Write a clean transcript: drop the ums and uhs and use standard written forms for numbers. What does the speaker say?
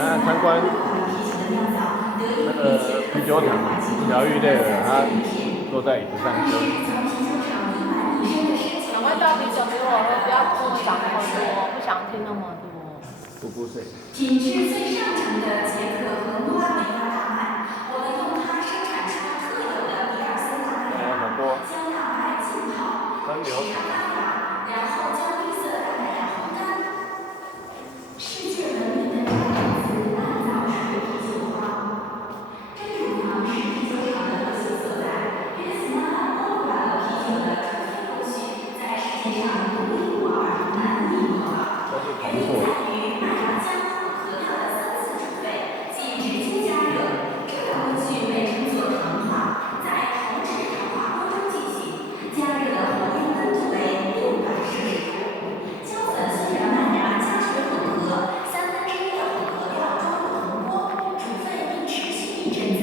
那参观那个啤酒厂疗愈类的，他坐在椅子上休息。赶快倒啤酒给我喝，不要跟我讲那么多，不想听那么多。不顾谁？仅是最上乘的捷克和诺阿维亚大麦，我们用它生产出特有的比尔森大麦芽，将大麦浸泡，使它发芽，然后将绿色大麦芽烘干。世界闻名的摘子蓝枣水啤酒花，珍珠糖是啤酒厂的核心所在。约斯曼欧布拉啤酒的出飞工序在世界上独一无二、难以模仿。原因在于麦芽浆和可料的3次煮沸，即直接加热。这个工序被称作糖化，在铜质糖化锅中进行，加热的火焰温度为600摄氏度。胶粉虽然麦芽加水混合，1/3的混合料装入铜锅，煮沸并持续一阵子，